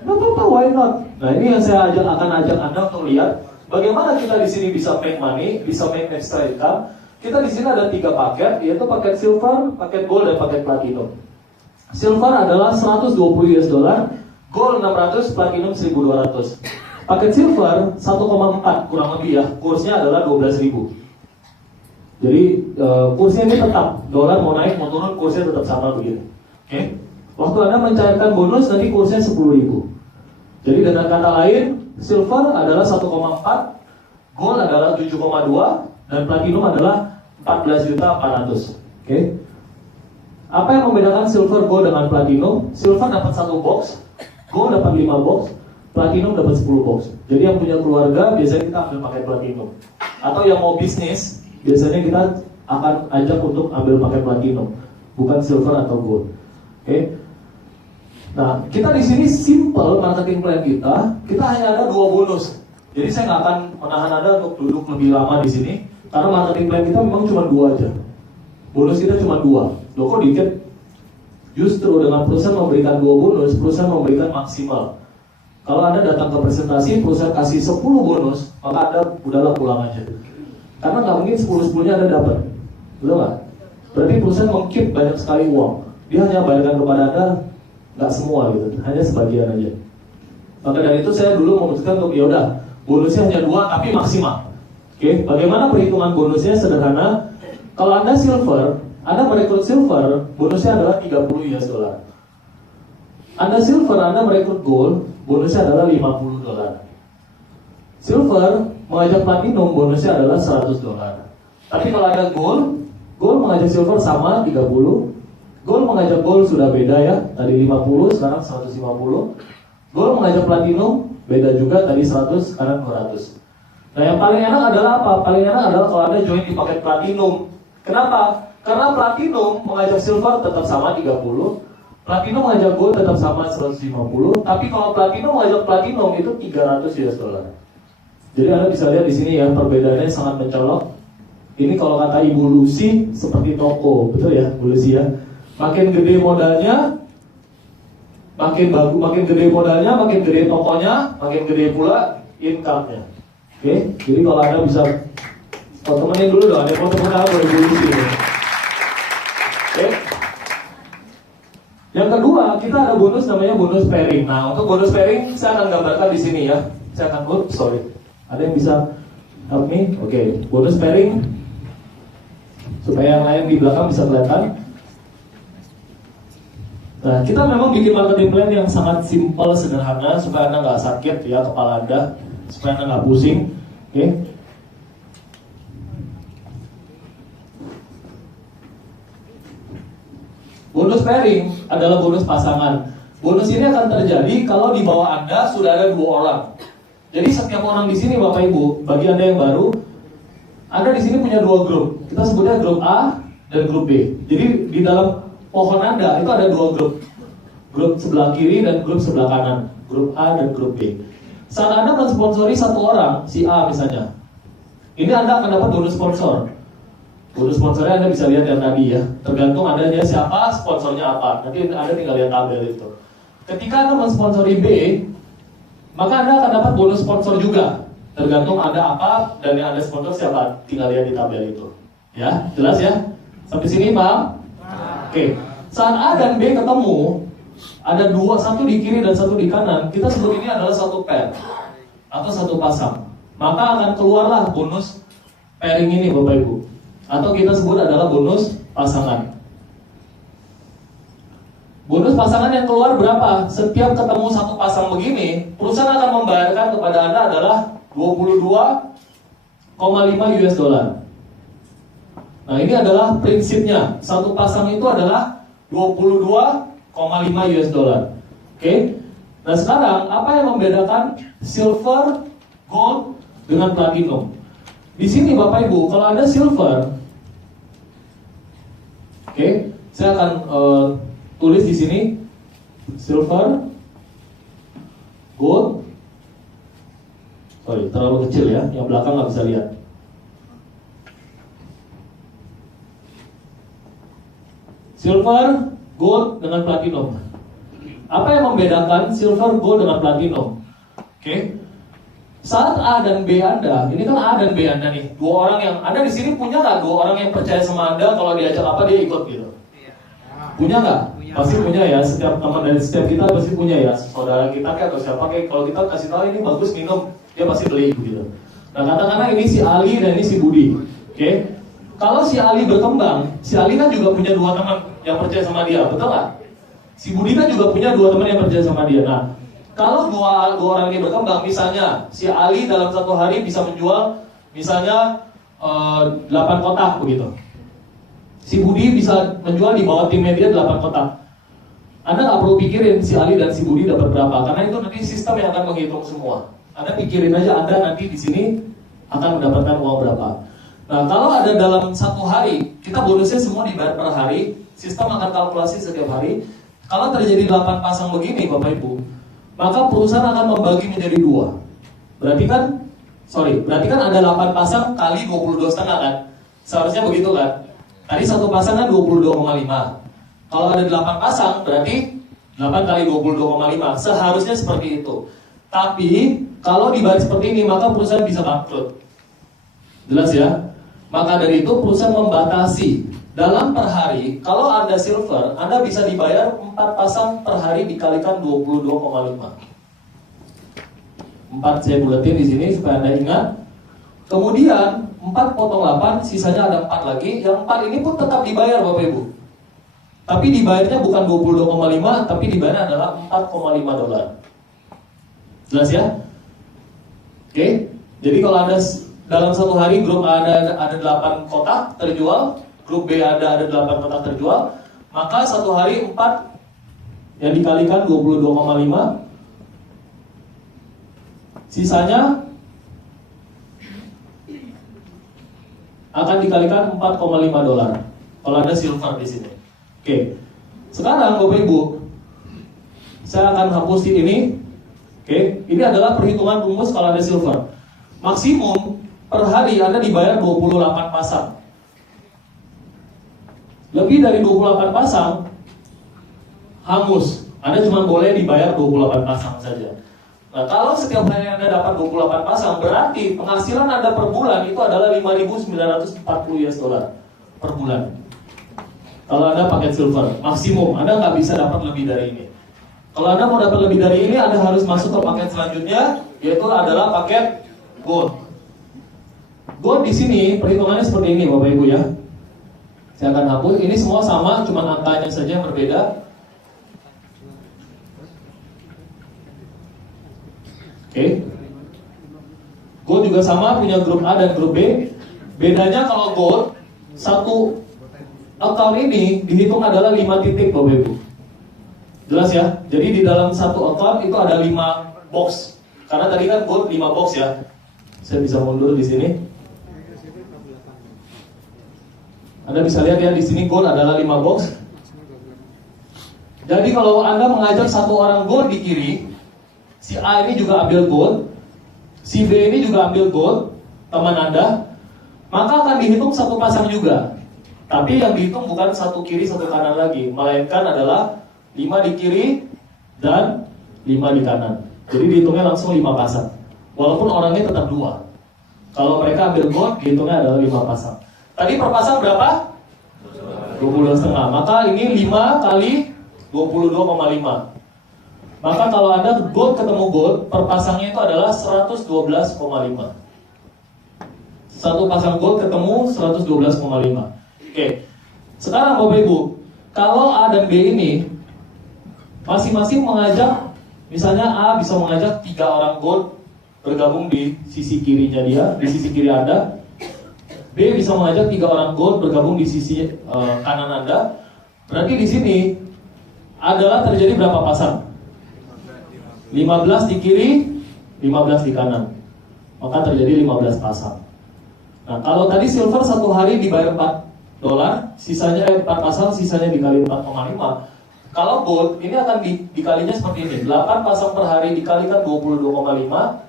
Gak apa-apa, why not? Nah ini yang saya akan ajak Anda untuk lihat bagaimana kita di sini bisa make money, bisa make extra income. Kita di sini ada 3 paket, yaitu paket silver, paket gold, dan paket platinum. Silver adalah 120 US dollar, gold 600, platinum 1200. Paket silver 1,4 kurang lebih ya, kursnya adalah 12.000. Jadi kursnya ini tetap, dolar mau naik mau turun kursnya tetap sama begini. Oke. Waktu Anda mencairkan bonus nanti kursnya 10.000. Jadi dengan kata lain, silver adalah 1,4, gold adalah 7,2, dan platinum adalah 14.400. Oke. Apa yang membedakan silver, gold dengan platinum? Silver dapat 1 box, gold dapat 5 box, platinum dapat 10 box. Jadi yang punya keluarga biasanya kita ambil pakai platinum. Atau yang mau bisnis, biasanya kita akan ajak untuk ambil pakai platinum, bukan silver atau gold. Oke. Nah, kita di sini simple marketing plan kita hanya ada 2 bonus. Jadi saya nggak akan menahan Anda untuk duduk lebih lama di sini, karena marketing plan kita memang cuma 2 aja. Bonus kita cuma 2. Loh kok dikit? Justru dengan perusahaan memberikan 2 bonus, perusahaan memberikan maksimal. Kalau Anda datang ke presentasi, perusahaan kasih 10 bonus, maka Anda udahlah pulang aja. Karena nggak mungkin 10-10-nya Anda dapat. Betul nggak? Berarti perusahaan meng-keep banyak sekali uang. Dia hanya bayarkan kepada Anda, nggak semua gitu, hanya sebagian aja. Maka dari itu saya dulu memutuskan untuk yaudah, bonusnya hanya 2 tapi maksimal. Oke, bagaimana perhitungan bonusnya? Sederhana. Kalau Anda silver, Anda merekrut silver, bonusnya adalah 30 US dollar. Anda silver, Anda merekrut gold, bonusnya adalah 50 dolar. Silver mengajak platinum, bonusnya adalah 100 dolar. Tapi kalau ada gold mengajak silver sama 30. Gold mengajak gold sudah beda ya, tadi 50, sekarang 150. Gold mengajak platinum, beda juga, tadi 100, sekarang 200. Nah yang paling enak adalah apa? Paling enak adalah kalau Anda join di paket platinum. Kenapa? Karena platinum mengajak silver tetap sama 30, platinum mengajak gold tetap sama 150, tapi kalau platinum mengajak platinum itu 300 US dollar. Jadi Anda bisa lihat di sini ya, perbedaannya sangat mencolok. Ini kalau kata Ibu Lucy seperti toko, betul ya, Bu Lucy ya. Makin gede modalnya, makin bagus, makin gede modalnya, makin gede tokonya, makin gede pula income-nya. Oke, jadi kalau Anda bisa, temenin dulu dong, ada mau temen apa Ibu Lucy ini. Oke. Yang kedua, kita ada bonus namanya bonus pairing. Nah, untuk bonus pairing saya akan gambarkan di sini ya. Saya akan ada yang bisa help me? Oke, bonus pairing supaya yang lain di belakang bisa kelihatan. Nah, kita memang bikin marketing plan yang sangat simpel, sederhana, supaya Anda nggak sakit ya kepala Anda, supaya Anda nggak pusing. Oke. Bonus pairing adalah bonus pasangan. Bonus ini akan terjadi kalau di bawah Anda sudah ada 2 orang. Jadi setiap orang di sini Bapak Ibu, bagi Anda yang baru, Anda di sini punya dua grup. Kita sebutnya grup A dan grup B. Jadi di dalam pohon Anda itu ada dua grup. Grup sebelah kiri dan grup sebelah kanan. Grup A dan grup B. Saat Anda mensponsori satu orang, si A misalnya, ini Anda akan dapat bonus sponsor. Bonus sponsornya Anda bisa lihat yang tadi ya. Tergantung adanya siapa, sponsornya apa. Nanti Anda tinggal lihat tabel itu. Ketika Anda mensponsori B, maka Anda akan dapat bonus sponsor juga. Tergantung ada apa dan yang Anda sponsor siapa. Tinggal lihat di tabel itu. Ya, jelas ya? Sampai sini Pak? Oke. Saat A dan B ketemu, ada dua, satu di kiri dan satu di kanan. Kita sebut ini adalah satu pair atau satu pasang. Maka akan keluarlah bonus pairing ini Bapak Ibu. Atau kita sebut adalah bonus pasangan. Bonus pasangan yang keluar berapa? Setiap ketemu satu pasang begini, perusahaan akan membayarkan kepada Anda adalah 22,5 US dollar. Nah, ini adalah prinsipnya. Satu pasang itu adalah 22,5 US dollar. Oke. Nah, sekarang apa yang membedakan silver, gold dengan platinum? Di sini Bapak Ibu, kalau ada silver, oke, saya akan tulis di sini silver, gold. Sorry, terlalu kecil ya, yang belakang nggak bisa lihat. Silver, gold dengan platinum. Apa yang membedakan silver, gold dengan platinum? Oke. Saat A dan B Anda, ini kan A dan B Anda nih, dua orang yang Anda di sini punya nggak dua orang yang percaya sama Anda kalau diajak apa dia ikut gitu? Punya nggak? Pasti punya ya. Setiap teman dari setiap kita pasti punya ya. Saudara kita kayak atau siapa kayak kalau kita kasih tahu ini bagus minum, dia pasti beli gitu. Nah katakanlah ini si Ali dan ini si Budi. Oke. Kalau si Ali berkembang, si Ali kan juga punya dua teman yang percaya sama dia, betul nggak? Si Budi kan juga punya dua teman yang percaya sama dia. Nah, kalau dua orang ini berkembang, misalnya si Ali dalam satu hari bisa menjual misalnya 8 kotak begitu. Si Budi bisa menjual di bawah tim media 8 kotak. Anda nggak perlu pikirin si Ali dan si Budi dapat berapa, karena itu nanti sistem yang akan menghitung semua. Anda pikirin aja Anda nanti di sini akan mendapatkan uang berapa. Nah, kalau ada dalam satu hari, kita bonusnya semua dibayar per hari, sistem akan kalkulasi setiap hari. Kalau terjadi 8 pasang begini, Bapak Ibu, maka perusahaan akan membagi menjadi 2. Berarti kan ada 8 pasang kali 22,5 kan? Seharusnya begitu kan? Tadi satu pasang kan 22,5. Kalau ada 8 pasang, berarti 8 kali 22,5. Seharusnya seperti itu. Tapi, kalau dibayar seperti ini, maka perusahaan bisa bangkrut. Jelas ya? Maka dari itu, perusahaan membatasi. Dalam per hari, kalau Anda silver, Anda bisa dibayar 4 pasang per hari dikalikan 22,5. 4 saya buletin di sini supaya Anda ingat. Kemudian, 4 potong 8, sisanya ada 4 lagi. Yang 4 ini pun tetap dibayar Bapak Ibu. Tapi dibayarnya bukan 22,5, tapi dibayarnya adalah 4,5 dolar. Jelas ya? Oke. Jadi kalau Anda dalam satu hari grup A ada 8 kotak terjual, grup B ada 8 kotak terjual, maka satu hari 4 yang dikalikan 22,5, sisanya akan dikalikan 4,5 dolar. Kalau ada silver di sini. Oke. Sekarang Bapak Ibu, saya akan hapus ini. Oke. Ini adalah perhitungan rumus kalau ada silver. Maksimum per hari Anda dibayar 28 pasang. Lebih dari 28 pasang hangus. Anda cuma boleh dibayar 28 pasang saja. Nah, kalau setiap hari Anda dapat 28 pasang, berarti penghasilan Anda per bulan itu adalah 5.940 US dollar per bulan. Kalau Anda paket silver, maksimum. Anda nggak bisa dapat lebih dari ini. Kalau Anda mau dapat lebih dari ini, Anda harus masuk ke paket selanjutnya, yaitu adalah paket gold. Gold di sini perhitungannya seperti ini, Bapak Ibu ya. Saya akan hapus. Ini semua sama, cuma angkanya saja yang berbeda. Oke. Gold juga sama, punya grup A dan grup B. Bedanya kalau gold, satu account ini dihitung adalah 5 titik Bapak Ibu. Jelas ya? Jadi di dalam satu account itu ada 5 box. Karena tadi kan gold 5 box ya. Saya bisa mundur di sini. Anda bisa lihat ya, di sini gold adalah 5 box. Jadi kalau Anda mengajak satu orang gold di kiri, si A ini juga ambil gold, si B ini juga ambil gold, teman Anda, maka akan dihitung satu pasang juga. Tapi yang dihitung bukan satu kiri satu kanan lagi, melainkan adalah 5 di kiri dan 5 di kanan. Jadi dihitungnya langsung 5 pasang. Walaupun orangnya tetap 2. Kalau mereka ambil gold, dihitungnya adalah 5 pasang. Tadi per pasang berapa? 22,5. Maka ini 5 kali 22,5. Maka kalau Anda gold ketemu gold, per pasangnya itu adalah 112,5. Satu pasang gold ketemu 112,5. Oke. Sekarang Bapak Ibu, kalau A dan B ini masing-masing mengajak, misalnya A bisa mengajak 3 orang gold bergabung di sisi kirinya dia, di sisi kiri Anda. B bisa mengajak 3 orang gold bergabung di sisi kanan Anda. Berarti di sini adalah terjadi berapa pasang? 15 di kiri, 15 di kanan. Maka terjadi 15 pasang. Nah, kalau tadi silver satu hari dibayar $4, sisanya 4 pasang, sisanya dikali 4,5. Kalau gold ini akan dikalinya seperti ini. 8 pasang per hari dikalikan 22,5.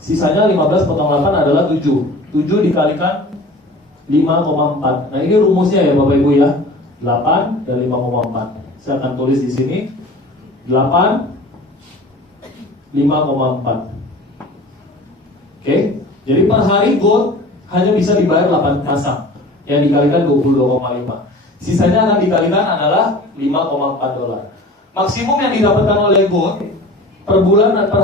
Sisanya 15 potong 8 adalah 7. 7 dikalikan 5,4. Nah, ini rumusnya ya Bapak Ibu ya. 8 dan 5,4. Saya akan tulis di sini. 8 5,4. Oke. Jadi per hari gold hanya bisa dibayar 8 pasang yang dikalikan 22,5. Sisanya akan dikalikan adalah $5,4. Maksimum yang didapatkan oleh gold per bulan